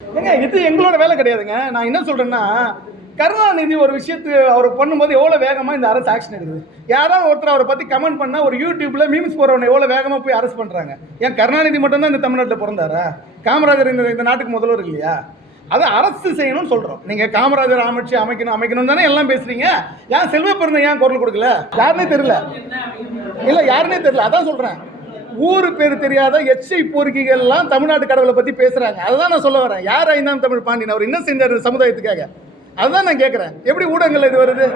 ஏங்க இது எங்களோட வேலை கிடையாதுங்க. நான் என்ன சொல்றேன்னா கருணாநிதி ஒரு விஷயத்து அவர் பண்ணும்போது எவ்வளோ வேகமாக இந்த அரசு ஆக்ஷன் எடுக்குது. யாராவது ஒருத்தர் அவரை பற்றி கமெண்ட் பண்ணால் ஒரு யூடியூப்பில் மீம்ஸ் போகிறவனை எவ்வளோ வேகமாக போய் அரெஸ்ட் பண்ணுறாங்க ஏன் கருணாநிதி மட்டும்தான் இந்த தமிழ்நாட்டில் பிறந்தாரா? காமராஜர் இந்த இந்த நாட்டுக்கு முதல்வர் இல்லையா? அதை அரசு செய்யணும்னு சொல்கிறோம் நீங்கள் காமராஜர் அமைச்சு அமைக்கணும் அமைக்கணும் தானே எல்லாம் பேசுறீங்க. ஏன் செல்வ பிறந்த ஏன் குரல் கொடுக்கல? யாருன்னே தெரியல. இல்லை யாருன்னே தெரியல. அதான் சொல்கிறேன் ஊர் பேர் தெரியாத எச்சை பொறுக்கிகள்லாம் தமிழ்நாட்டு கடவுளை பற்றி பேசுகிறாங்க அதுதான் நான் சொல்ல வரேன். யார் ஐந்தாம் தமிழ் பாண்டியன்? அவர் என்ன செஞ்சார் சமுதாயத்துக்காக? அதுதான் நான் கேட்குறேன் எப்படி ஊடகங்கள் இது வருது?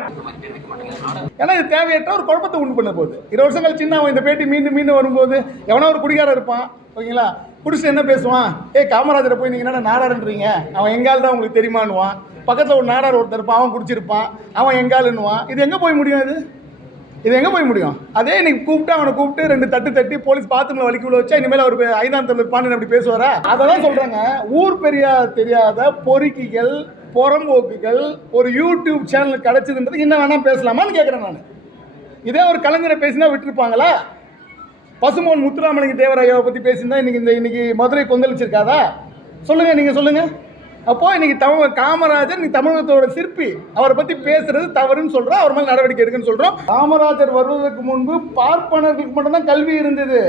ஏன்னா இது தேவையற்ற ஒரு குழப்பத்தை உண்டு பண்ண போகுது. இருபது வருஷம் கழிச்சு சின்ன அவன் இந்த பேட்டி மீண்டும் மீண்டும் வரும்போது எவனோ ஒரு குடிகாரம் இருப்பான். ஓகேங்களா? குடிச்சு என்ன பேசுவான்? ஏய் காமராஜரை போய் நீங்கள் என்ன நாடாருன்றீங்க? அவன் எங்கால் தான் உங்களுக்கு தெரியுமான்னுவான். பக்கத்தில் ஒரு நாடார் ஒருத்தர் இருப்பான். அவன் குடிச்சிருப்பான். அவன் எங்காலுன்னுவான் இது எங்கே போய் முடியும் இது இது எங்கே போய் முடியும்? அதே இன்னைக்கு கூப்பிட்டு அவனை கூப்பிட்டு ரெண்டு தட்டு தட்டி போலீஸ் பாத்ரூம்ல வலிக்கு விட வச்சா இனிமேல் அவர் ஐந்தாம் தமிழ் பாண்டியன் அப்படி பேசுவாரா? அதை தான் சொல்கிறாங்க ஊர் பெரியா தெரியாத பொறுக்கிகள் புறம்போக்குகள் ஒரு யூடியூப் சேனல் கிடைச்சதுன்றது என்ன வேணால் பேசலாமான்னு கேட்குறேன் நான். இதே ஒரு கலைஞரை பேசினா விட்டுருப்பாங்களா? பசுமோன் முத்துராமலிங்க தேவராயாவை பற்றி பேசியிருந்தா இன்னைக்கு இந்த இன்னைக்கு மதுரை கொந்தளிச்சிருக்காதா? சொல்லுங்கள் நீங்கள் சொல்லுங்கள் அப்போ இன்னைக்கு தமிழ் காமராஜர் இன்னைக்கு தமிழகத்தோட சிற்பி. அவரை பற்றி பேசுறது தவறுன்னு சொல்கிறோம் அவர் மேலே நடவடிக்கை எடுக்குன்னு சொல்கிறோம் காமராஜர் வருவதற்கு முன்பு பார்ப்பனர்களுக்கு மட்டும்தான் கல்வி இருந்தது.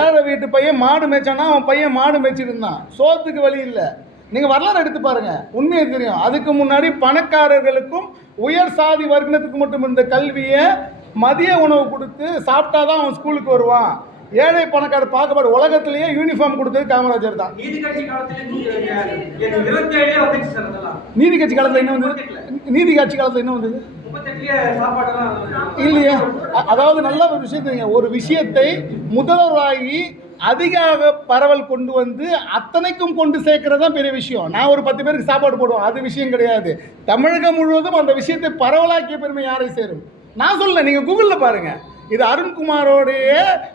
ஏழை வீட்டு பையன் மாடு மேய்ச்சானா அவன் பையன் மாடு மேய்ச்சிட்டு இருந்தான். சோத்துக்கு வழி இல்லை. நீங்கள் வரலாறு எடுத்து பாருங்க. உண்மையை தெரியும். அதுக்கு முன்னாடி பணக்காரர்களுக்கும் உயர் சாதி வர்க்கத்துக்கு மட்டும் இருந்த கல்வியை மதிய உணவு கொடுத்து சாப்பிட்டாதான் அவன் ஸ்கூலுக்கு வருவான். ஏழை பணக்காரர் பார்க்கப்பாடு உலகத்திலேயே யூனிஃபார்ம் கொடுத்தது காமராஜர் தான். நீதி கட்சி காலத்துல என்ன வந்தது? நீதி கட்சி காலத்தில் என்ன வந்தது? இல்லையா? அதாவது நல்ல ஒரு விஷயத்தைங்க ஒரு விஷயத்தை முதல்வராகி அதிகார பரவல் கொண்டு வந்து அத்தனைக்கும் கொண்டு சேர்க்கறது தான் பெரிய விஷயம். நான் ஒரு பத்து பேருக்கு சாப்பாடு போடுவேன். அது விஷயம் கிடையாது. தமிழகம் முழுவதும் அந்த விஷயத்தை பரவலாக்கிய பெருமை யாரை சேரும்? நான் சொல்லல. நீங்கள் கூகுளில் பாருங்க. இது அருண்குமாரோடைய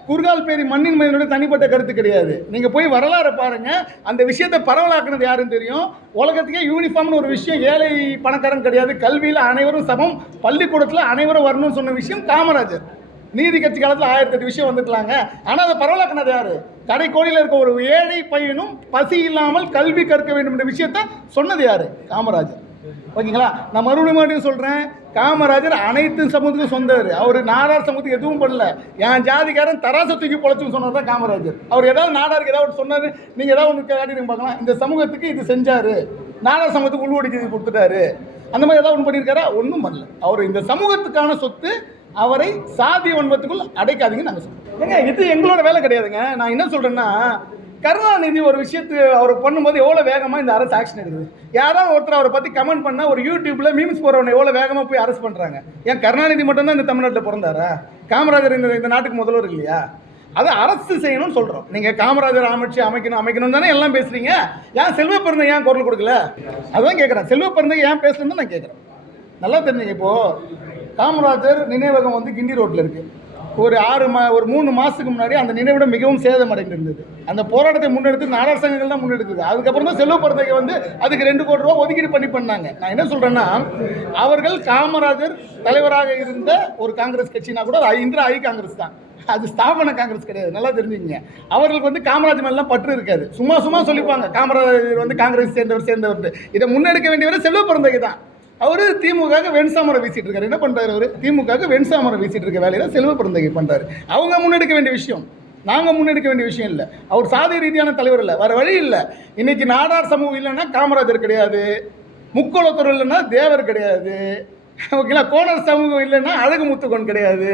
குறுகால் பேரி மண்ணின் மனிதனுடைய தனிப்பட்ட கருத்து கிடையாது. நீங்கள் போய் வரலாறு பாருங்கள் அந்த விஷயத்தை பரவலாக்குனது யாருன்னு தெரியும்? உலகத்துக்கே யூனிஃபார்ம்னு ஒரு விஷயம் ஏழை பணக்காரன் கிடையாது. கல்வியில் அனைவரும் சமம் பள்ளிக்கூடத்தில் அனைவரும் வரணும்னு சொன்ன விஷயம் காமராஜர். நீதி கட்சி காலத்தில் ஆயிரத்தி எட்டு விஷயம் வந்துக்கலாங்க ஆனால் அதை பரவலாக்குனது யாரு? கடைக்கோடியில் இருக்க ஒரு ஏழை பையனும் பசி இல்லாமல் கல்வி கற்க வேண்டும் என்ற விஷயத்த சொன்னது யாரு? காமராஜர். ஓகேங்களா? நான் மறுபடியும் மறுபடியும் சொல்கிறேன் காமராஜர் அனைத்து சமூகத்துக்கும் சொந்தவர் அவர் நாடார் சமூகத்துக்கு எதுவும் பண்ணல. என் ஜாதிக்காரன் தராசை தூக்கி பொழைச்சுன்னு சொன்னார் தான் காமராஜர். அவர் ஏதாவது நாடாருக்கு ஏதாவது சொன்னார் நீங்கள் ஏதாவது ஒன்று காட்டிட்டு பார்க்கலாம். இந்த சமூகத்துக்கு இது செஞ்சார். நாடார் சமூகத்துக்கு இது கொடுத்துட்டாரு. அந்த மாதிரி ஏதாவது ஒன்று பண்ணியிருக்காரா? ஒன்றும் பண்ணல. அவர் இந்த சமூகத்துக்கான சொத்து அவரை சாதி வன்மத்துக்குள் அடைக்காதீங்கன்னு நாங்கள் சொல்கிறோம் ஏங்க இது எங்களோட வேலை கிடையாதுங்க. நான் என்ன சொல்கிறேன்னா கருணாநிதி ஒரு விஷயத்து அவர் பண்ணும்போது எவ்வளோ வேகமாக இந்த அரசு ஆக்ஷன் எடுக்குது? யாராவது ஒருத்தர் அவரை பற்றி கமெண்ட் பண்ணால் ஒரு யூடியூப்பில் மீம்ஸ் போகிறவனை எவ்வளோ வேகமாக போய் அரெஸ்ட் பண்ணுறாங்க ஏன் கருணாநிதி மட்டும்தான் இந்த தமிழ்நாட்டில் பிறந்தாரா? காமராஜர் இந்த இந்த நாட்டுக்கு முதல்வர் இல்லையா? அதை அரசு செய்யணும்னு சொல்கிறோம் நீங்கள் காமராஜர் அமைச்சு அமைக்கணும் அமைக்கணும் தானே எல்லாம் பேசுகிறீங்க ஏன் செல்வ பிறந்த ஏன் குரல் கொடுக்கல? அதுதான் கேட்குறேன் செல்வ பிறந்த ஏன் பேசலன்னு நான் கேட்குறேன் நல்லா தெரிஞ்சுங்க இப்போது காமராஜர் நினைவகம் வந்து கிண்டி ரோட்டில் இருக்குது ஒரு ஆறு மா ஒரு மூணு மாதத்துக்கு முன்னாடி அந்த நினைவிடம் மிகவும் சேதமடைந்திருந்தது. அந்த போராட்டத்தை முன்னெடுத்து நாடார் சங்கங்கள் தான் முன்னெடுக்குது அதுக்கப்புறம் தான் செல்வ பிறந்தகை வந்து அதுக்கு ரெண்டு கோடி ரூபா ஒதுக்கீடு பண்ணி பண்ணாங்க. நான் என்ன சொல்கிறேன்னா அவர்கள் காமராஜர் தலைவராக இருந்த ஒரு காங்கிரஸ் கட்சினா கூட அது இந்திரா ஐ காங்கிரஸ் தான். அது ஸ்தாபன காங்கிரஸ் கிடையாது. நல்லா தெரிஞ்சுக்கங்க. அவர்களுக்கு வந்து காமராஜ் மேலாம் பற்று இருக்காது. சும்மா சும்மா சொல்லிப்பாங்க காமராஜர் வந்து காங்கிரஸ் சேர்ந்தவர் சேர்ந்தவர் இதை முன்னெடுக்க வேண்டியவர் செல்வ பிறந்தகை தான். அவர் திமுக வெண்சாமரம் வீசிட்டு இருக்காரு. என்ன பண்ணுறாரு அவர்? திமுக வெண்சாமரம் வீசிட்டு இருக்க வேலையில செல்வ பிறந்தகை பண்ணுறாரு அவங்க முன்னெடுக்க வேண்டிய விஷயம். நாங்கள் முன்னெடுக்க வேண்டிய விஷயம் இல்லை. அவர் சாதி ரீதியான தலைவர் இல்லை. வேறு வழி இல்லை. இன்னைக்கு நாடார் சமூகம் இல்லைன்னா காமராஜர் கிடையாது. முக்கோளத்துறை இல்லைன்னா தேவர் கிடையாது. ஓகேங்களா? கோணர் சமூகம் இல்லைன்னா அழகு முத்துக்கோன் கிடையாது.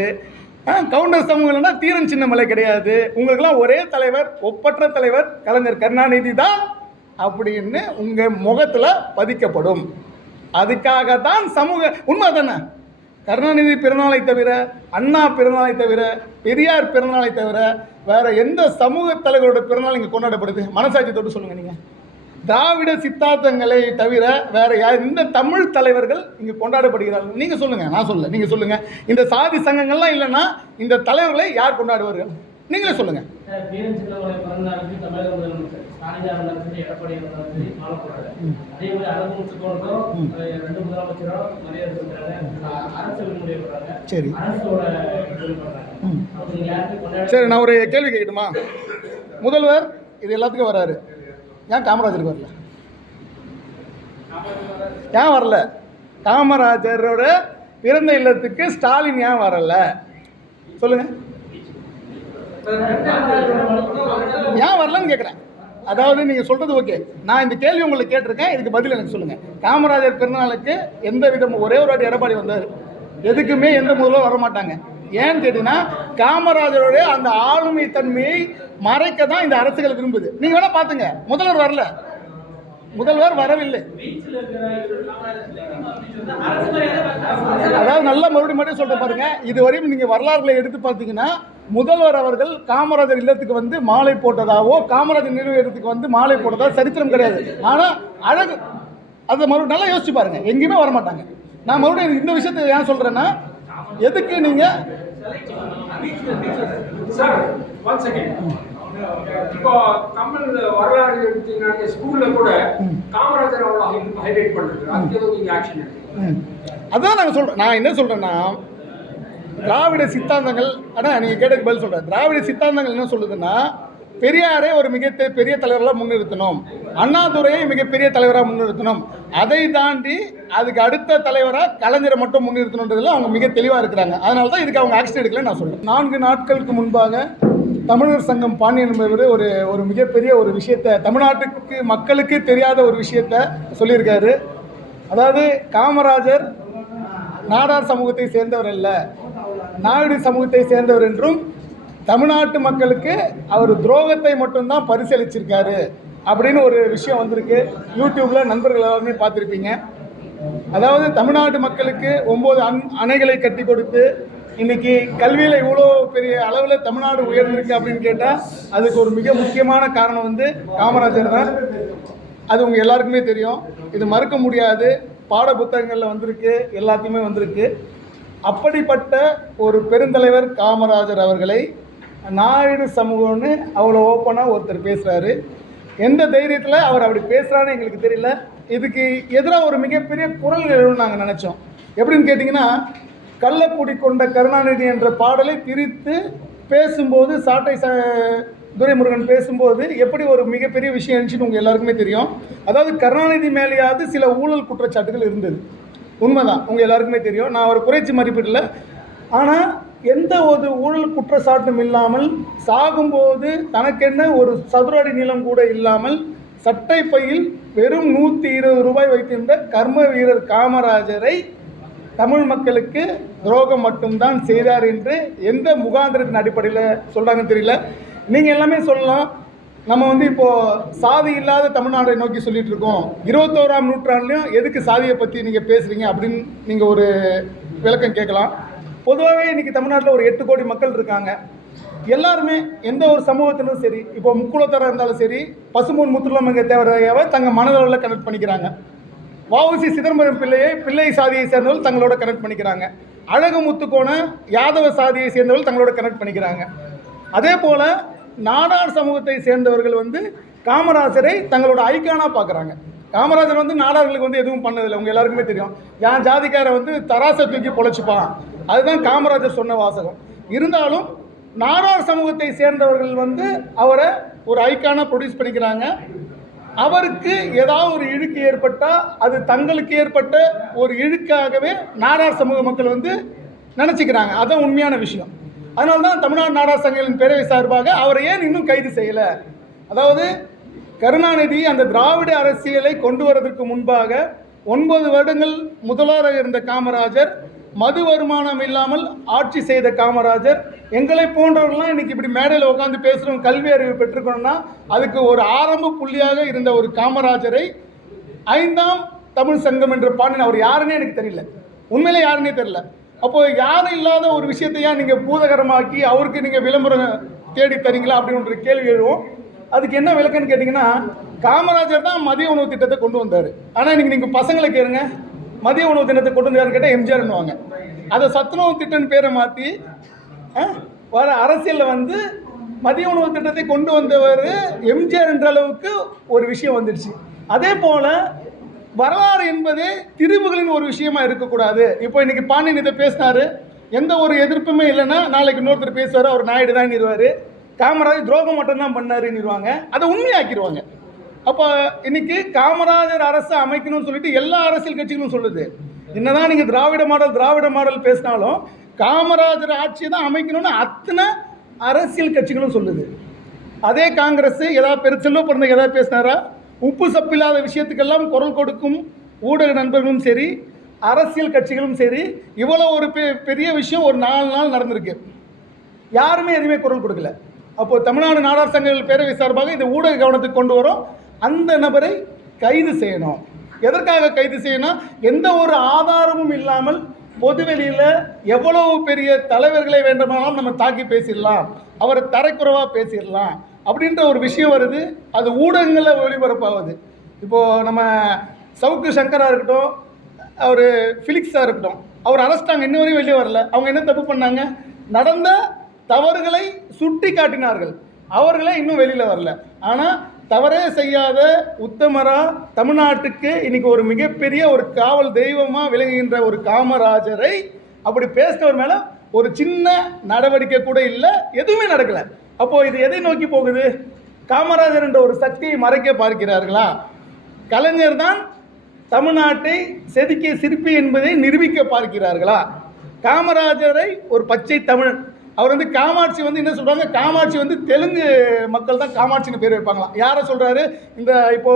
கவுண்டர் சமூகம் இல்லைன்னா தீரன் சின்னமலை கிடையாது. உங்களுக்கெல்லாம் ஒரே தலைவர் ஒப்பற்ற தலைவர் கலைஞர் கருணாநிதி தான் அப்படின்னு உங்கள் முகத்தில் பதிக்கப்படும். அதுக்காக தான் சமூக உண்மை தானே? கருணாநிதி பிறநாளை தவிர அண்ணா பிறநாளை தவிர பெரியார் பிறநாளை தவிர வேற எந்த சமூக தலைவரோட பிறநாள் இங்கே கொண்டாடப்படுது? மனசாட்சி தொட்டு சொல்லுங்க நீங்கள் திராவிட சித்தாந்தங்களை தவிர வேற யார் இந்த தமிழ் தலைவர்கள் இங்கே கொண்டாடப்படுகிறார்கள். நீங்கள் சொல்லுங்கள் நான் சொல்ல நீங்கள் சொல்லுங்கள் இந்த சாதி சங்கங்கள்லாம் இல்லைன்னா இந்த தலைவர்களை யார் கொண்டாடுவார்கள்? நீங்களே சொல்லுங்கள் சார், சரி எடப்பாடி இருந்தாலும் அதே மாதிரி ரெண்டு முதலமைச்சரும் மரியாதை அரசு விடுமுறை அரசோட நான் ஒரு கேள்வி கேட்கட்டுமா? முதல்வர் இது எல்லாத்துக்கும் வராரு. ஏன் காமராஜருக்கு வரல? ஏன் வரல? காமராஜரோட பிறந்த இல்லத்துக்கு ஸ்டாலின் ஏன் வரல? சொல்லுங்க. ஏன் வரலன்னு கேட்குறேன் அதாவது நீங்கள் சொல்கிறது ஓகே. நான் இந்த கேள்வி உங்களுக்கு கேட்டிருக்கேன். இதுக்கு பதில் எனக்கு சொல்லுங்கள் காமராஜர் பிறந்தநாளுக்கு எந்த விதமும் ஒரே ஒரு வாட்டி எடப்பாடி வந்தார்? எதுக்குமே எந்த முதல்வரும் வர மாட்டாங்க ஏன்னு கேட்டீங்கன்னா காமராஜருடைய அந்த ஆளுமை தன்மையை மறைக்க தான் இந்த அரசுகள் விரும்புது. நீங்கள் வேணால் பார்த்துங்க. முதல்வர் வரல. முதல்வர் வரவில்லை. அதாவது நல்ல மறுபடியும் மறுபடியும் சொல்லிட்டு பாருங்க. இதுவரையும் நீங்கள் வரலாறுகளை எடுத்து பார்த்தீங்கன்னா முதல்வர் அவர்கள் காமராஜர் இல்லத்துக்கு வந்து மாலை போட்டதாவோ காமராஜர் நினைவு இடத்துக்கு வந்து மாலை போட்டதா சரித்திரம் கிடையாது. ஆனால் அழகு அதை மறுபடியும் நல்லா யோசிச்சு பாருங்க. எங்கேயுமே வர மாட்டாங்க நான் மறுபடியும் இந்த விஷயத்தை ஏன் சொல்கிறேன்னா எதுக்கு நீங்கள் இப்போ தமிழ் வரலாறு எடுத்தீங்கன்னா ஸ்கூல்ல கூட காமராஜர் அவ்வளோ ஹைலைட் பண்றது அதுக்கு ஏதோ நீங்க ஆக்ஷன். அதான் நாங்கள் சொல்கிறோம் நான் என்ன சொல்கிறேன்னா திராவிட சித்தாந்தங்கள் ஆனால் நீங்கள் கேட்டதுக்கு பதில் சொல்கிறேன் திராவிட சித்தாந்தங்கள் என்ன சொல்லுதுன்னா பெரியாரே ஒரு மிக பெரிய தலைவராக முன்னிறுத்தணும். அண்ணாதுரையை மிகப்பெரிய தலைவராக முன்னிறுத்தணும். அதை தாண்டி அதுக்கு அடுத்த தலைவராக கலைஞரை மட்டும் முன்னிறுத்தணுன்றதுல அவங்க மிக தெளிவாக இருக்கிறாங்க. அதனால தான் இதுக்கு அவங்க ஆக்ஷன் எடுக்கல நான் சொல்கிறேன் நான்கு நாட்களுக்கு முன்பாக தமிழர் சங்கம் பாண்டியன் என்பவர் ஒரு ஒரு மிகப்பெரிய ஒரு விஷயத்தை தமிழ்நாட்டுக்கு மக்களுக்கு தெரியாத ஒரு விஷயத்தை சொல்லியிருக்காரு. அதாவது காமராஜர் நாடார் சமூகத்தை சேர்ந்தவர் இல்லை நாயுடு சமூகத்தை சேர்ந்தவர் என்றும் தமிழ்நாட்டு மக்களுக்கு அவர் துரோகத்தை மட்டும்தான் பரிசீலிச்சிருக்காரு அப்படின்னு ஒரு விஷயம் வந்திருக்கு. யூடியூப்பில் நண்பர்கள் எல்லாருமே பார்த்துருப்பீங்க. அதாவது தமிழ்நாட்டு மக்களுக்கு ஒம்பது அண் அணைகளை கட்டி கொடுத்து இன்னைக்கு கல்வியில் இவ்வளோ பெரிய அளவில் தமிழ்நாடு உயர்ந்திருக்கு அப்படின்னு கேட்டால் அதுக்கு ஒரு மிக முக்கியமான காரணம் வந்து காமராஜர் தான். அது உங்கள் எல்லாருக்குமே தெரியும். இது மறுக்க முடியாது. பாட புத்தகங்களில் வந்திருக்கு. எல்லாத்தையுமே வந்திருக்கு. அப்படிப்பட்ட ஒரு பெருந்தலைவர் காமராஜர் அவர்களை நாயுடு சமூகம்னு அவ்வளோ ஓப்பனாக ஒருத்தர் பேசுகிறாரு எந்த தைரியத்தில் அவர் அப்படி பேசுகிறான்னு எங்களுக்கு தெரியல. இதுக்கு எதிராக ஒரு மிகப்பெரிய குரல் எழுன்னு நாங்கள் நினச்சோம். எப்படின்னு கேட்டிங்கன்னா கள்ளக்குடி கொண்ட கருணாநிதி என்ற பாடலை திரித்து பேசும்போது சாட்டை ச துரைமுருகன் பேசும்போது எப்படி ஒரு மிகப்பெரிய விஷயம் இருந்துச்சுன்னு உங்கள் எல்லாருக்குமே தெரியும். அதாவது கருணாநிதி மேலேயாவது சில ஊழல் குற்றச்சாட்டுகள் இருந்தது. உண்மைதான். உங்கள் எல்லாருக்குமே தெரியும். நான் ஒரு குறைச்சி மதிப்பிடல. ஆனால் எந்த ஒரு ஊழல் குற்றச்சாட்டும் இல்லாமல் சாகும்போது தனக்கென்ன ஒரு சதுர அடி நிலம் கூட இல்லாமல் சட்டை பையில் வெறும் நூற்றி இருபது ரூபாய் வைத்திருந்த கர்ம வீரர் காமராஜரை தமிழ் மக்களுக்கு துரோகம் மட்டும்தான் செய்தார் என்று எந்த முகாந்திரத்தின் அடிப்படையில் சொல்கிறாங்கன்னு தெரியல. நீங்கள் எல்லாமே சொல்லலாம். நம்ம வந்து இப்போது சாதி இல்லாத தமிழ்நாடை நோக்கி சொல்லிட்டு இருக்கோம் இருபத்தோராம் நூற்றாண்டுலையும் எதுக்கு சாதியை பற்றி நீங்கள் பேசுகிறீங்க அப்படின்னு நீங்கள் ஒரு விளக்கம் கேட்கலாம். பொதுவாகவே இன்றைக்கி தமிழ்நாட்டில் ஒரு எட்டு கோடி மக்கள் இருக்காங்க. எல்லாருமே எந்த ஒரு சமூகத்திலும் சரி இப்போ முக்குளத்தராக இருந்தாலும் சரி பசுமூன் முத்துலமங்க தேவரையாவை தங்கள் மனதளவில் கனெக்ட் பண்ணிக்கிறாங்க. வஉசி சிதம்பரம் பிள்ளையை பிள்ளை சாதியை சேர்ந்தவர்கள் தங்களோட கனெக்ட் பண்ணிக்கிறாங்க. அழகு முத்துக்கோண யாதவ சாதியை சேர்ந்தவர்கள் தங்களோட கனெக்ட் பண்ணிக்கிறாங்க. அதே போல் நாடார் சமூகத்தை சேர்ந்தவர்கள் வந்து காமராஜரை தங்களோட ஐக்கானாக பார்க்குறாங்க. காமராஜர் வந்து நாடார்களுக்கு வந்து எதுவும் பண்ணதில்லை. உங்கள் எல்லாருக்குமே தெரியும். என் ஜாதிக்காரை வந்து தராசை தூக்கி பொழைச்சிப்பான். அதுதான் காமராஜர் சொன்ன வாசகம். இருந்தாலும் நாடார் சமூகத்தை சேர்ந்தவர்கள் வந்து அவரை ஒரு ஐக்கானாக ப்ரொடியூஸ் பண்ணிக்கிறாங்க. அவருக்கு ஏதாவது ஒரு இழுக்கு ஏற்பட்டால் அது தங்களுக்கு ஏற்பட்ட ஒரு இழுக்காகவே நாடார் சமூக மக்கள் வந்து நினச்சிக்கிறாங்க. அதுதான் உண்மையான விஷயம். அதனால தான் தமிழ்நாடு நாடார் சங்கங்களின் பேரவை சார்பாக அவரை ஏன் இன்னும் கைது செய்யலை? அதாவது கருணாநிதி அந்த திராவிட அரசியலை கொண்டு வரதற்கு முன்பாக ஒன்பது வருடங்கள் முதல்வராக இருந்த காமராஜர் மது வருமானம் இல்லாமல் ஆட்சி செய்த காமராஜர் எங்களை போன்றவர்கள்லாம் இன்னைக்கு இப்படி மேடையில் உட்காந்து பேசுகிறோம் கல்வி அறிவு பெற்றுக்கணும்னா அதுக்கு ஒரு ஆரம்ப புள்ளியாக இருந்த ஒரு காமராஜரை ஐந்தாம் தமிழ் சங்கம் என்ற பாண்டியன் அவர் யாருன்னே எனக்கு தெரியல. உண்மையிலே யாருன்னே தெரியல. அப்போ யாரும் இல்லாத ஒரு விஷயத்தையா நீங்கள் பூதகரமாக்கி அவருக்கு நீங்கள் விளம்பரம் தேடி தரீங்களா அப்படின்னு ஒரு கேள்வி எழுவோம். அதுக்கு என்ன விளக்கம்னு கேட்டிங்கன்னா காமராஜர் தான் மதிய உணவு திட்டத்தை கொண்டு வந்தார். ஆனால் இன்றைக்கி நீங்கள் பசங்களை கேளுங்க. மதிய உணவு திட்டத்தை கொண்டு வந்தாருன்னு கேட்டால் எம்ஜிஆர்னுவாங்க அதை சத்துணவு திட்டம்னு பேரை மாற்றி வர அரசியலில் வந்து மதிய உணவு திட்டத்தை கொண்டு வந்தவர் எம்ஜிஆர் என்ற அளவுக்கு ஒரு விஷயம் வந்துடுச்சு. அதே போல் வரலாறு என்பது திரிவுகளின் ஒரு விஷயமா இருக்கக்கூடாது. இப்போ இன்னைக்கு பாண்டியன் இதை பேசினாரு. எந்த ஒரு எதிர்ப்புமே இல்லைன்னா நாளைக்கு இன்னொருத்தர் பேசுவார் அவர் நாயுடு தான் நிறுவார் காமராஜ் துரோகம் மட்டும்தான் பண்ணாருன்னுருவாங்க அதை உண்மையாக்கிடுவாங்க. அப்போ இன்னைக்கு காமராஜர் அரசு அமைக்கணும்னு சொல்லிட்டு எல்லா அரசியல் கட்சிகளும் சொல்லுது. என்னதான் நீங்கள் திராவிட மாடல் திராவிட மாடல் பேசினாலும் காமராஜர் ஆட்சியை தான் அமைக்கணும்னு அத்தனை அரசியல் கட்சிகளும் சொல்லுது. அதே காங்கிரஸ் ஏதாவது பெரு செல்வ பிறந்தங்க ஏதாவது பேசினாரா? உப்பு சப்பில்லாத விஷயத்துக்கெல்லாம் குரல் கொடுக்கும் ஊடக நண்பர்களும் சரி அரசியல் கட்சிகளும் சரி இவ்வளோ ஒரு பெ- பெரிய விஷயம் ஒரு நாலு நாள் நடந்திருக்கு. யாருமே எதுவுமே குரல் கொடுக்கல. அப்போது தமிழ்நாடு நாடார் சங்கங்கள் பேரவை சார்பாக இந்த ஊடக கவனத்துக்கு கொண்டு வரோம். அந்த நபரை கைது செய்யணும். எதற்காக கைது செய்யணும் எந்த ஒரு ஆதாரமும் இல்லாமல் பொதுவெளியில் எவ்வளவு பெரிய தலைவர்களை வேண்டுமானாலும் நம்ம தாக்கி பேசிடலாம். அவரை தரைக்குறைவாக பேசிடலாம். அப்படின்ற ஒரு விஷயம் வருது. அது ஊடகங்களில் ஒளிபரப்பாகுது இப்போது நம்ம சவுக்கு சங்கராக இருக்கட்டும் அவர் ஃபிலிக்ஸாக இருக்கட்டும் அவர் அரெஸ்டாங்க இன்ன வரையும் வெளியே வரல. அவங்க என்ன தப்பு பண்ணாங்க? நடந்த தவறுகளை சுட்டி காட்டினார்கள் அவர்களே இன்னும் வெளியில் வரல. ஆனால் தவறே செய்யாத உத்தமரா தமிழ்நாட்டுக்கு இன்றைக்கி ஒரு மிகப்பெரிய ஒரு காவல் தெய்வமாக விளங்குகின்ற ஒரு காமராஜரை அப்படி பேசினவர் மேலே ஒரு சின்ன நடவடிக்கை கூட இல்லை எதுவுமே நடக்கலை. அப்போது இது எதை நோக்கி போகுது? காமராஜர் என்ற ஒரு சக்தியை மறைக்க பார்க்கிறார்களா? கலைஞர் தான் தமிழ்நாட்டை செதுக்கிய சிற்பி என்பதை நிரூபிக்க பார்க்கிறார்களா? காமராஜரை ஒரு பச்சை தமிழ் அவர் வந்து காமாட்சி வந்து என்ன சொல்கிறாங்க காமாட்சி வந்து தெலுங்கு மக்கள் தான் காமாட்சின்னு பேர் வைப்பாங்களாம். யாரை சொல்கிறாரு இந்த இப்போ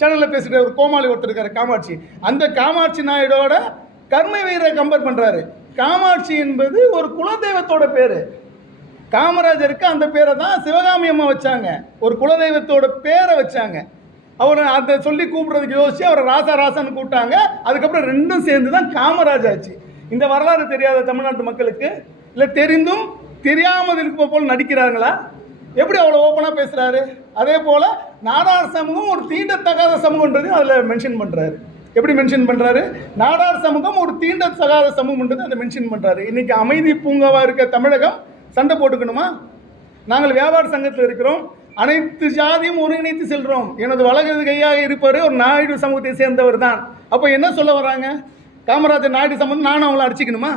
சேனலில் பேசுகிற ஒரு கோமாளி ஒருத்தர் இருக்காரு காமாட்சி. அந்த காமாட்சி நாயுடோட கர்ம வீரரை கம்பேர் பண்ணுறாரு காமாட்சி என்பது ஒரு குலதெய்வத்தோட பேர். காமராஜருக்கு அந்த பேரை தான் சிவகாமி அம்மா வச்சாங்க. ஒரு குலதெய்வத்தோட பேரை வச்சாங்க. அவரை அதை சொல்லி கூப்பிடுறதுக்கு யோசிச்சு அவரை ராசா ராசான்னு கூப்பிட்டாங்க. அதுக்கப்புறம் ரெண்டும் சேர்ந்து தான் காமராஜ் ஆச்சு. இந்த வரலாறு தெரியாத தமிழ்நாட்டு மக்களுக்கு இல்லை தெரிந்தும் தெரியாமல் இருப்ப போல் நடிக்கிறாங்களா? எப்படி அவ்வளோ ஓப்பனாக பேசுகிறாரு அதே போல் நாடார் சமூகம் ஒரு தீண்டத்தகாத சமூகன்றதையும் அதில் மென்ஷன் பண்ணுறாரு எப்படி மென்ஷன் பண்ணுறாரு நாடார் சமூகம் ஒரு தீண்ட சகாத சமூகம்ன்றது அதை மென்ஷன் பண்ணுறாரு இன்றைக்கி அமைதி பூங்காவாக இருக்க தமிழகம் சண்டை போட்டுக்கணுமா? நாங்கள் வியாபார சங்கத்தில் இருக்கிறோம். அனைத்து ஜாதியும் ஒருங்கிணைத்து செல்கிறோம் எனது வலகது கையாக இருப்பவர் ஒரு நாயுடு சமூகத்தை சேர்ந்தவர் தான். அப்போ என்ன சொல்ல வராங்க காமராஜர் நாயுடு சமூகம் நானும் அவங்கள அடிச்சிக்கணுமா?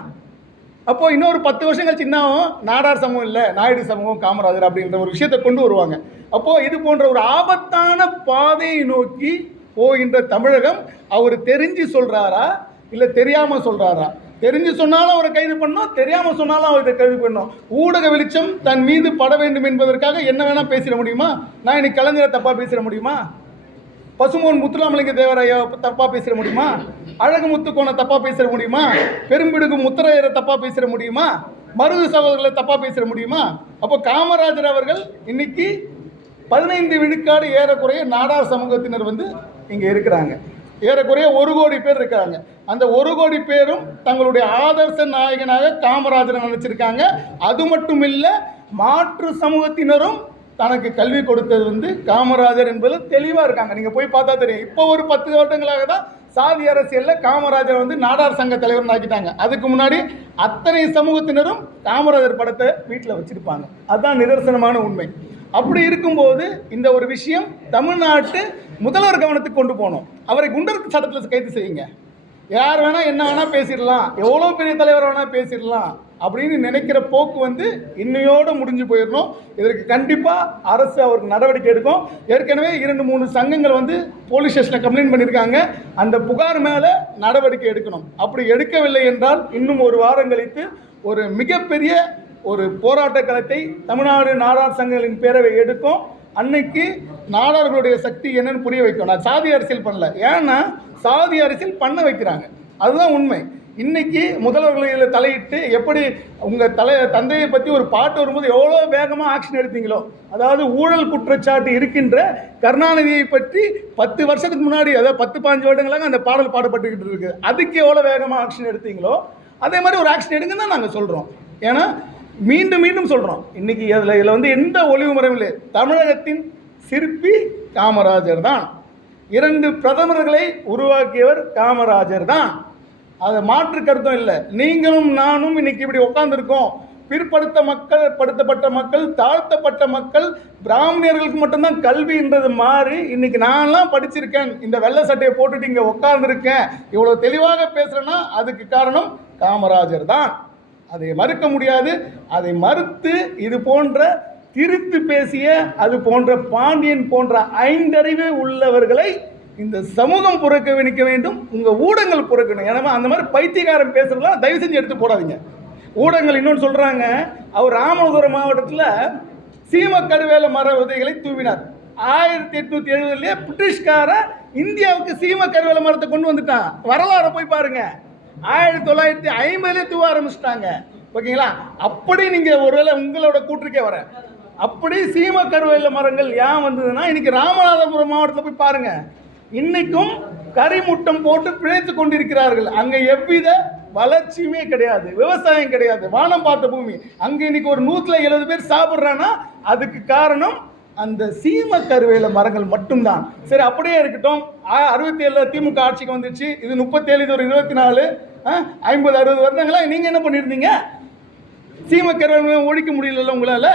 அப்போது இன்னொரு பத்து வருஷம் கழிச்சு என்ன ஆகும்? நாடார் சமூகம் இல்லை நாயுடு சமூகம் காமராஜர் அப்படின்ற ஒரு விஷயத்தை கொண்டு வருவாங்க. அப்போது இது போன்ற ஒரு ஆபத்தான பாதையை நோக்கி போகின்ற தமிழகம் அவர் தெரிஞ்சு சொல்கிறாரா இல்லை தெரியாமல் சொல்கிறாரா தெரிஞ்சு சொன்னாலும் அவரை கைது பண்ணோம் தெரியாமல் சொன்னாலும் அவரை கைது பண்ணோம் ஊடக வெளிச்சம் தன் மீது பட வேண்டும் என்பதற்காக என்ன வேணால் பேசிட முடியுமா? நான் இன்னைக்கு கலைஞரை தப்பாக பேசிட முடியுமா? பசுமோன் முத்துராமலிங்க தேவராயா தப்பாக பேசிட முடியுமா? அழகு முத்துக்கோனை தப்பாக பேசிட முடியுமா? பெரும்பிடுகு முத்தரையரை தப்பாக பேசிட முடியுமா? மருது சகோதரர்களை தப்பாக பேசிட முடியுமா? அப்போ காமராஜர் அவர்கள் இன்னைக்கு பதினைந்து விழுக்காடு ஏறக்குறைய நாடார் சமூகத்தினர் வந்து இங்கே இருக்கிறாங்க. ஏறக்குறைய ஒரு கோடி பேர் இருக்கிறாங்க. அந்த ஒரு கோடி பேரும் தங்களுடைய ஆதர்ச நாயகனாக காமராஜரை நினச்சிருக்காங்க. அது மட்டும் இல்லை மாற்று சமூகத்தினரும் தனக்கு கல்வி கொடுத்தது வந்து காமராஜர் என்பது தெளிவாக இருக்காங்க. நீங்கள் போய் பார்த்தா தெரியும். இப்போ ஒரு பத்து வருடங்களாக தான் சாதி அரசியலில் காமராஜர் வந்து நாடார் சங்க தலைவர் ஆக்கிட்டாங்க. அதுக்கு முன்னாடி அத்தனை சமூகத்தினரும் காமராஜர் படத்தை வீட்டில் வச்சுருப்பாங்க. அதுதான் நிதர்சனமான உண்மை. அப்படி இருக்கும்போது இந்த ஒரு விஷயம் தமிழ்நாட்டு முதல்வர் கவனத்துக்கு கொண்டு போகணும். அவரை குண்டர் சட்டத்தில் கைது செய்யுங்க. யார் வேணால் என்ன வேணால் பேசிடலாம். எவ்வளோ பெரிய தலைவர் வேணால் பேசிடலாம். அப்படின்னு நினைக்கிற போக்கு வந்து இன்னையோடு முடிஞ்சு போயிடணும். இதற்கு கண்டிப்பாக அரசு அவருக்கு நடவடிக்கை எடுக்கும். ஏற்கனவே இரண்டு மூணு சங்கங்கள் வந்து போலீஸ் ஸ்டேஷனில் கம்ப்ளைண்ட் பண்ணியிருக்காங்க. அந்த புகார் மேலே நடவடிக்கை எடுக்கணும். அப்படி எடுக்கவில்லை என்றால் இன்னும் ஒரு வாரம் கழித்து ஒரு மிகப்பெரிய ஒரு போராட்ட களத்தை தமிழ்நாடு நாடார் சங்கங்களின் பேரவை எடுக்கும். அன்னைக்கு நாடார்களுடைய சக்தி என்னன்னு புரிய வைக்கும். நான் சாதி அரசியல் பண்ணல. ஏன்னா சாதி அரசியல் பண்ண வைக்கிறாங்க. அதுதான் உண்மை. இன்னைக்கு முதல்வர்களில் தலையிட்டு எப்படி உங்கள் தலை தந்தையை பற்றி ஒரு பாட்டு வரும்போது எவ்வளோ வேகமாக ஆக்ஷன் எடுத்தீங்களோ அதாவது ஊழல் குற்றச்சாட்டு இருக்கின்ற கருணாநிதியை பற்றி பத்து வருஷத்துக்கு முன்னாடி அதாவது பத்து பாஞ்சு வருடங்களாக அந்த பாடல் பாடப்பட்டுக்கிட்டு இருக்குது அதுக்கு எவ்வளோ வேகமாக ஆக்ஷன் எடுத்தீங்களோ அதே மாதிரி ஒரு ஆக்ஷன் எடுங்கன்னு தான் நாங்கள் சொல்கிறோம் ஏன்னா மீண்டும் மீண்டும் சொல்கிறோம் இன்னைக்கு அதில் இதில் வந்து எந்த ஒளிவு முறையும் இல்லை. தமிழகத்தின் சிற்பி காமராஜர் தான். இரண்டு பிரதமர்களை உருவாக்கியவர் காமராஜர் தான். அதை மாற்று கருத்தம் இல்லை. நீங்களும் நானும் இன்னைக்கு இப்படி உட்காந்துருக்கோம் பிற்படுத்த மக்கள் படுத்தப்பட்ட மக்கள் தாழ்த்தப்பட்ட மக்கள் பிராமணியர்களுக்கு மட்டும்தான் கல்வின்றது மாறி இன்னைக்கு நான்லாம் படிச்சிருக்கேன். இந்த வெள்ளை சட்டையை போட்டுட்டு இங்கே உட்காந்துருக்கேன் இவ்வளோ தெளிவாக பேசுகிறேன்னா அதுக்கு காரணம் காமராஜர் தான். அதை மறுக்க முடியாது. அதை மறுத்து இது போன்ற திரித்து பேசிய அது போன்ற பாண்டியன் போன்ற ஐந்தறிவு உள்ளவர்களை இந்த சமூகம் புறக்கணிக்க வேண்டும். உங்கள் ஊடகங்கள் புறக்கணும். ஏன்னா அந்த மாதிரி பைத்தியக்காரன் பேசுறதுலாம் தயவு செஞ்சு எடுத்து போடாதீங்க. ஊடகங்கள் இன்னொன்று சொல்கிறாங்க அவர் ராமநாதபுரம் மாவட்டத்தில் சீமக்கருவேல மர உதைகளை தூவினார். ஆயிரத்தி எட்நூத்தி எழுபதுலேயே பிரிட்டிஷ்கார இந்தியாவுக்கு சீம கருவேல மரத்தை கொண்டு வந்துட்டான். வரலாறு போய் பாருங்கள் ஆயிரத்தி தொள்ளாயிரத்தி ஐம்பதுலேயே தூவ ஆரம்பிச்சிட்டாங்க. ஓகேங்களா? அப்படி நீங்கள் ஒருவேளை உங்களோட கூற்றுக்கே வரேன். அப்படி சீம கருவேல மரங்கள் ஏன் வந்ததுன்னா இன்னைக்கு ராமநாதபுரம் மாவட்டத்தில் போய் பாருங்க. இன்னைக்கும் கரிமுட்டம் போட்டு பிழைத்து கொண்டிருக்கிறார்கள். அங்கே எவ்வித வளர்ச்சியுமே கிடையாது விவசாயம் கிடையாது வானம் பார்த்த பூமி. அங்கே இன்னைக்கு ஒரு நூற்றில் எழுபது பேர் சாப்பிட்றான்னா அதுக்கு காரணம் அந்த சீம கருவேல மரங்கள் மட்டும்தான். சரி அப்படியே இருக்கட்டும். அறுபத்தி ஏழில் திமுக ஆட்சிக்கு வந்துச்சு. இது முப்பத்தேழு இது ஒரு இருபத்தி நாலு. ஐம்பது அறுபது வருடங்களா? நீங்க என்ன பண்ணியிருந்தீங்க சீம கருவேல ஒழிக்க முடியல உங்களால?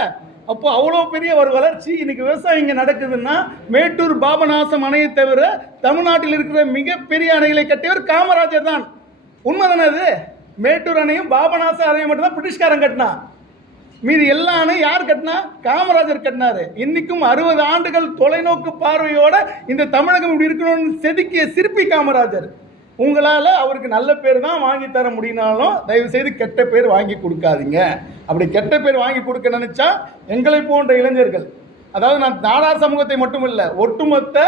அப்போ அவ்வளோ பெரிய ஒரு வளர்ச்சி இன்னைக்கு விவசாயம் இங்கே நடக்குதுன்னா மேட்டூர் பாபநாசம் அணையை தவிர தமிழ்நாட்டில் இருக்கிற மிகப்பெரிய அணைகளை கட்டியவர் காமராஜர் தான். உண்மை தானே அது? மேட்டூர் அணையும் பாபநாச அணையும் மட்டும்தான் பிரிட்டிஷ்காரன் கட்டினான் மீதி எல்லா அணையும் யார் கட்டினா? காமராஜர் கட்டினாரு. இன்னைக்கும் அறுபது ஆண்டுகள் தொலைநோக்கு பார்வையோட இந்த தமிழகம் இப்படி இருக்கணும்னு செதுக்கிய சிற்பி காமராஜர். உங்களால் அவருக்கு நல்ல பேர் தான் வாங்கி தர முடியினாலும் தயவு செய்து கெட்ட பேர் வாங்கி கொடுக்காதீங்க. அப்படி கெட்ட பேர் வாங்கி கொடுக்க நினச்சா எங்களை போன்ற இளைஞர்கள் அதாவது நான் நாடார் சமூகத்தை மட்டும் இல்லை ஒட்டுமொத்த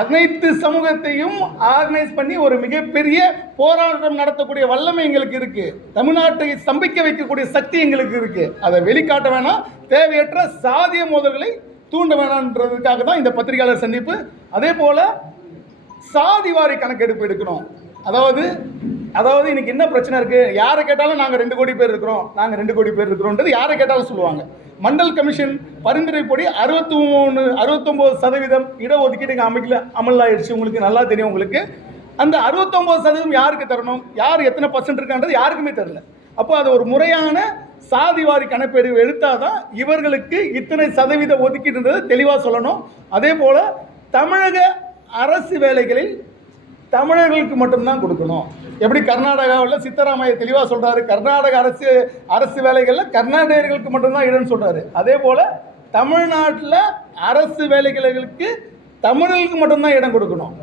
அனைத்து சமூகத்தையும் ஆர்கனைஸ் பண்ணி ஒரு மிகப்பெரிய போராட்டம் நடத்தக்கூடிய வல்லமை எங்களுக்கு இருக்குது தமிழ்நாட்டை ஸ்தம்பிக்க வைக்கக்கூடிய சக்தி எங்களுக்கு இருக்குது அதை வெளிக்காட்ட வேணாம். தேவையற்ற சாதிய மோதல்களை தூண்ட வேணான்றதுக்காக தான் இந்த பத்திரிகையாளர் சந்திப்பு. அதே போல் சாதிவாரி கணக்கெடுப்பு எடுக்கணும். அதாவது அதாவது இன்னைக்கு என்ன பிரச்சனை இருக்கு? யாரை கேட்டாலும் நாங்கள் ரெண்டு கோடி பேர் இருக்கிறோம். நாங்கள் ரெண்டு கோடி பேர் இருக்கிறோன்றது யாரை கேட்டாலும் சொல்லுவாங்க. மண்டல் கமிஷன் பரிந்துரைப்படி அறுபத்தி மூணு அறுபத்தொம்போது சதவீதம் இடஒதுக்கீடு இங்கே அமைக்கல அமலாயிடுச்சு. உங்களுக்கு நல்லா தெரியும் உங்களுக்கு. அந்த அறுபத்தொம்போது சதவீதம் யாருக்கு தரணும்? யார் எத்தனை பர்சன்ட் இருக்கான்றது யாருக்குமே தெரில அப்போ அது ஒரு முறையான சாதிவாரி கணக்கெடுப்பு எடுத்தால் தான் இவர்களுக்கு இத்தனை சதவீத ஒதுக்கீடுன்றது தெளிவாக சொல்லணும். அதே போல் தமிழக அரசு வேலைகளில் தமிழர்களுக்கு மட்டும்தான் கொடுக்கணும். எப்படி கர்நாடகாவில் சித்தராமையா தெளிவாக சொல்கிறாரு கர்நாடக அரசு அரசு வேலைகளில் கர்நாடகர்களுக்கு மட்டும்தான் இடம்னு சொல்கிறாரு அதே போல் தமிழ்நாட்டில் அரசு வேலைகளுக்கு தமிழர்களுக்கு மட்டும்தான் இடம் கொடுக்கணும்.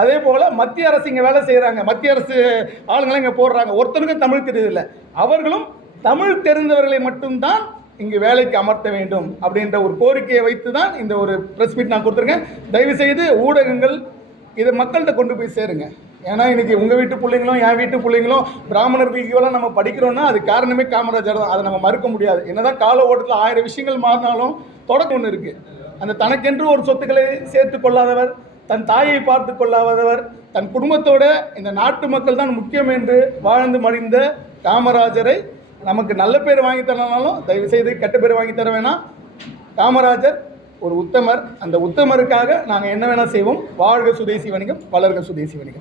அதே போல் மத்திய அரசு இங்கே வேலை செய்கிறாங்க மத்திய அரசு ஆளுங்களை இங்கே போடுறாங்க. ஒருத்தனுக்கும் தமிழ் தெரியல அவர்களும் தமிழ் தெரிந்தவர்களை மட்டும்தான் இங்கு வேலைக்கு அமர்த்த வேண்டும் அப்படின்ற ஒரு கோரிக்கையை வைத்து தான் இந்த ஒரு ப்ரெஸ் மீட் நான் கொடுத்துருக்கேன். தயவுசெய்து ஊடகங்கள் இதை மக்கள்கிட்ட கொண்டு போய் சேருங்க. ஏன்னா இன்னைக்கு உங்கள் வீட்டு பிள்ளைங்களும் என் வீட்டு பிள்ளைங்களும் பிராமணர்கள் ஈக்குவலாக நம்ம படிக்கிறோன்னா அது காரணமே காமராஜர் தான். அதை நம்ம மறுக்க முடியாது. என்னதான் கால ஓட்டத்தில் ஆயிரம் விஷயங்கள் மாறினாலும் தொடக்கம் ஒன்று இருக்குது அந்த தனக்கென்று ஒரு சொத்துக்களை சேர்த்து கொள்ளாதவர் தன் தாயை பார்த்து கொள்ளாதவர் தன் குடும்பத்தோட இந்த நாட்டு மக்கள் தான் முக்கியம் என்று வாழ்ந்து மடிந்த காமராஜரை நமக்கு நல்ல பேர் வாங்கி தரனாலும் தயவு செய்து கெட்ட பேர் வாங்கி தர வேணாம். காமராஜர் ஒரு உத்தமர். அந்த உத்தமருக்காக நாங்கள் என்ன வேணால் செய்வோம். வாழ்க சுதேசி வணிகம் வளர்க சுதேசி வணிகம்.